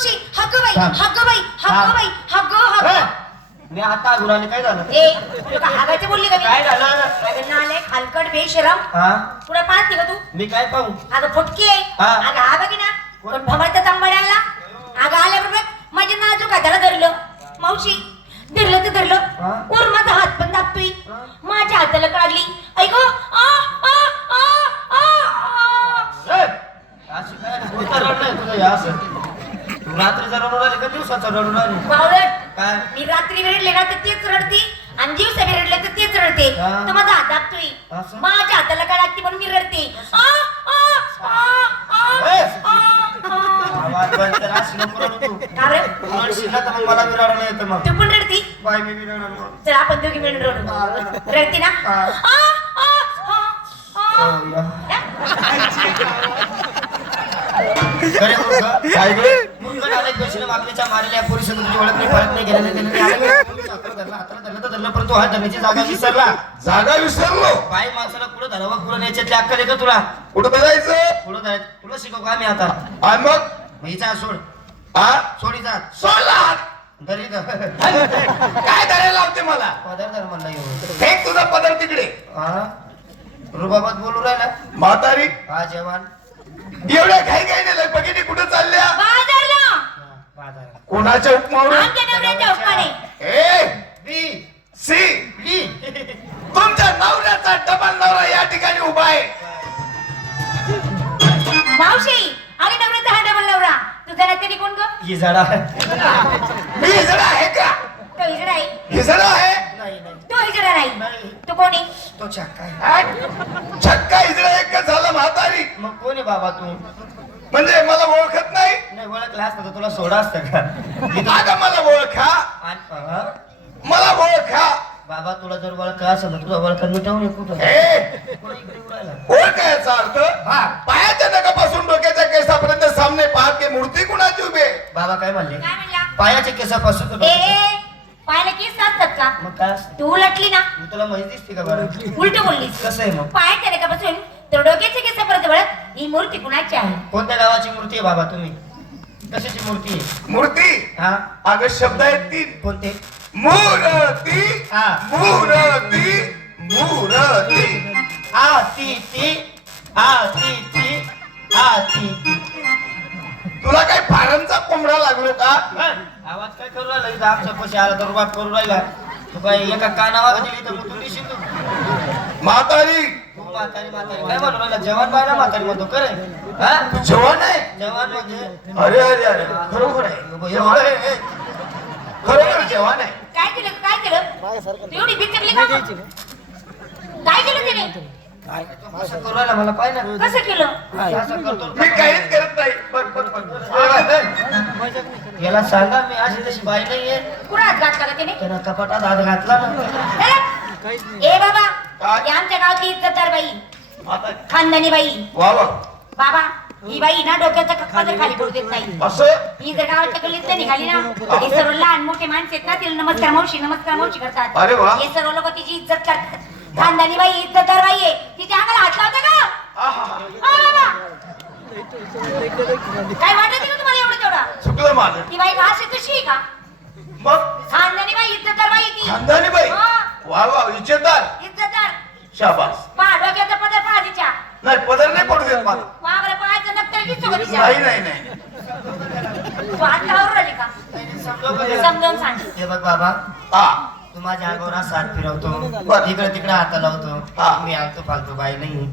मावशी हग बाई थांब. हग बाई हग थांब. बाई हग हग. मी आता गुराने काय झालं? ए तुला हागायचं बोलली का मी? काय झालं? अगं नाले खालकट बेशरम. हा? पुढे पाहते का तू? मी काय पाहू? अगं फुटकी आहे. हा. अगं हा बघ ना. कोण? भमायचं तांबड्याला? अगं आल्याबरोबर माझ्या नाजूक हाताला धरलं. मावशी धरलं तर हा. धरलं. वर माझा हात पण दाबतोय. माझ्या हाताला काढली ऐक आ आ आ आ आ. ए, अशी काय कोणतं रडणं आहे तुझं हे असं तू रात्रीचा रडून राहिले बावळट काय मी रात्री रडले ना तर तेच रडते आणि दिवसा मी रडले तर तेच रडते हा. तर माझा हात दाबतोय? माझ्या हाताला काय लागते म्हणून मी रडते आ, आ, आ, आ, ए. आ, आ. आवाज बंद कर अशी नको रडू तू का बरं? तू रडशील ना तर मग मला बी रडणं येतं मग तू पण रडती बाय मी चल आपण दोघी मिळून रडू रडती ना हा. आ, आ, आ, आ. हो. काय गे नालायक पैशाने मागणीच्या मारल्या ओळख नाही परत नाही गेलं नाही गेलं नाही आलं. नाही. हाताला धरलं, हाताला धरलं तर धरलं परंतु हा धरण्याची जागा विसरला. जागा विसरलो. बाई माणसाला पुढे धरावं पुढे न्यायच्यातली अक्कल आहे का तुला? कुठं बघायचं? पुढे धरायचं? तुला शिकव का मी आता? आणि मग? मग हिचा सोड. हा सोडीचा सोडला धरी धर काय धरायला लावते मला? पदर धर म्हणला येऊ फेक तुझा पदर तिकडे. हा रुबाबात बोलू राहिला. म्हातारी. हा जवान एवढ्या घाई घाई नाही बघितली कुठं चालल्या. कोणाच्या उपमावर? आमच्या नवऱ्याच्या हुकमाने. ए बी सी बी तुमच्या नवऱ्याचा डबल नवरा या ठिकाणी उभा आहे. मावशी अगे नवऱ्याचा हा डबल नवरा. तुझा ना तरी कोण ग? ही झाडा. मी हिजडा आहे का? तो हिजडा आहे. हिजडा आहे? नाही नाही. तो हिजडा नाही. नाही. तो कोणी तो चक्का आहे. हा? छक्का हिजडा एक का? झालं म्हातारी. मग कोण आहे बाबा तू? म्हणजे नाही ओळखला असतं तर तुला सोडा असतं का? मला ओळखा? मला ओळखा. बाबा तुला जर ओळख असेल तर तुला ओळख मिटवून कुठं ए! कोण इकडे येऊन राहिला? ओळखायचा अर्थ. हा. पायाच्या नखापासून डोक्याच्या केसापर्यंत सामने पाहत की मूर्ती कुणाची उभे बाबा काय म्हणले? काय म्हणला? पायाच्या केसापासून डोक्याच्या- पायाला केस असतात का? मग काय? तू उलटली ना? मी तुला माहिती दिसते का बरं? उलट बोललीस. कसं आहे मग? पाय त्याने का बसून तर डोक्याचे केस परत वळत ही मूर्ती कुणाची आहे? कोणत्या गावाची मूर्ती आहे बाबा तुम्ही? कशाची मूर्ती? आहे मूर्ती? हा. अगं शब्द आहेत तीन. कोणते? मूर्ती हा. मूर्ती मूर्ती. आ ती ती. आ ती ती. आ ती ती. तुला काय फारमचा कोंबडा लागलो का? आवाज काय करू राहिला? इथं आमच्या पशी आला तर रुबाब करू राहिला. तू काय एका कानावा दिली तर तू दिशी तू म्हातारी म्हातारी म्हातारी. काय म्हणू राहिला? जवान बायला म्हातारी म्हणतो करे हा? तू जवान आहे? जवान म्हणजे? अरे अरे अरे. खरोखर आहे. जवान आहे. खरोखर जवान आहे. काय केलं? काय केलं? तू एवढी बिचकली का? काय केलं असं करू राहिला मला पाहिजे ना. कसं केलं? असं करतो. मी काहीच करत नाही. बघ बघ बघ याला सांगा मी अशी तशी बाई नाहीये. कुणा हात घातला का त्याने कपाटात हात घातला ना. ए बाबा काय? ही आमच्या गावची इज्जतदार बाई म्हातारी खानदानी बाई वा वा. बाबा ही बाई ना डोक्याचा कप्पा जर खाली पडू देत नाही. असं? ही जर गावाच्या गल्लीत नाही निघाली ना. हे सर्व लहान मोठे माणसं आहेत ना तिला नमस्कार मावशी नमस्कार मावशी करतात. अरे वा. हे सर्व लोक तिची इज्जत करतात. खानदानी बाई इज्जतदार बाई आहे. तिच्या अंगाला हात लावता का? आहा. आ बाबा. काय वाटत का तुम्हाला एवढं तेवढं? चुकलं माझं. ती बाई का अशी आहे का? मग? खानदानी बाई इज्जतदार बाई आहे ती. खानदानी बाई हा. वा वा इज्जतदार. इज्जतदार. शाबास पहा डोक्याचा पदर पहा तिच्या नाही पदर नाही पडू देत मला वावर पाहायचं नक्तर दिसतो का तिच्या नाही नाही नाही तू हात लावून राहिली का समजलं का ते? समजावून सांग हे बघ बाबा हा तू माझ्या अंगावर असा हात फिरवतो बरं. इकडे तिकडे हात लावतो. मी आलतो फालतू बाई नाही.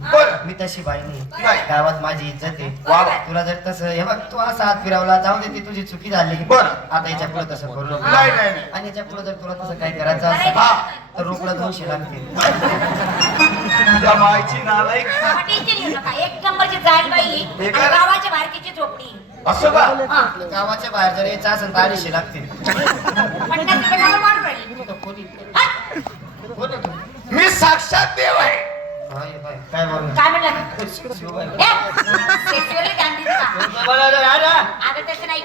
मी तशी बाई नाही नाही. गावात माझी इज्जत आहे वा. तुला जर तसं हे बघ तू असा हात फिरवला जाऊ दे ती तुझी चुकी झाली बरं. आता याच्यापुढे तसं करू नको नाही नाही नाही आणि याच्यापुढे जर तुला तसं काय करायचं असेल हा. तर रोकडा दोनशे लागतील तुझ्या मायची नालायक बाबा टेन्शन घेऊ नका एक नंबरची जाईल बाई आहे. हे आणि काय? गावाच्या बारकीची झोपडी असं का हा. गावाच्या बाहेर जर यायचं असेल तर अडीचशे लागतील पन्नास रुपये गावाला वाढ हा? तू? मी साक्षात देव आहे हा, ये. काय बोलणार काय म्हणलं नाही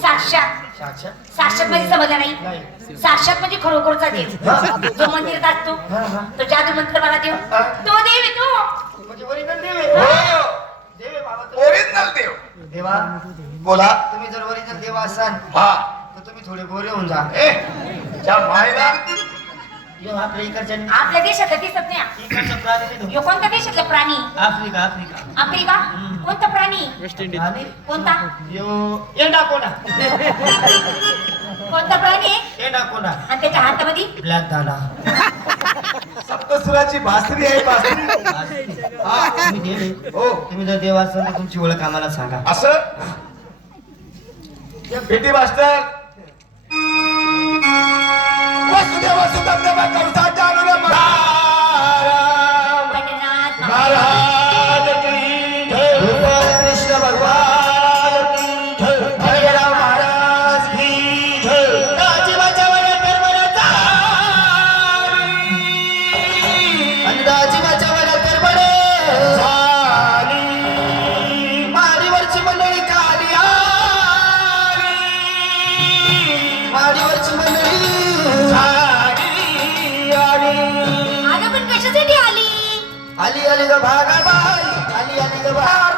साक्षात साक्षात साक्षात म्हणजे समजलं नाही नाही साक्षात म्हणजे खरोखरचा देव. जो मंदिरात असतो हा, हा. तो जादू मंत्र मला देव तो देव आहे तो म्हणजे original देव आहे. हो देव आहे बाबा तो. ओरिजिनल देव देवा बोला तुम्ही जर ओरिजिनल देवा असाल हा तर तुम्ही थोडे गोरे होऊन जा ए त्या मायला यो आपल्या इकडच्या आपल्या देशातलं दिसत नाही प्राणी यो कोणत्या देशातला प्राणी. आफ्रिका आफ्रिका आफ्रिका कोणता प्राणी आणि कोणता? यो एंडा कोणा? कोणता प्राणी? आहे एंडा कोणा? आणि त्याच्या हातामध्ये? ब्लॅक दादा सप्तसुराची भासरी आहे भासरी. हा तुम्ही देव आहे. हो. तुम्ही जर देव असाल तर तुमची ओळख आम्हाला सांगा. असं पेटी मास्टर वसुदेव अनुरम आली. आली ग भागा बाई आली आली ग भागा.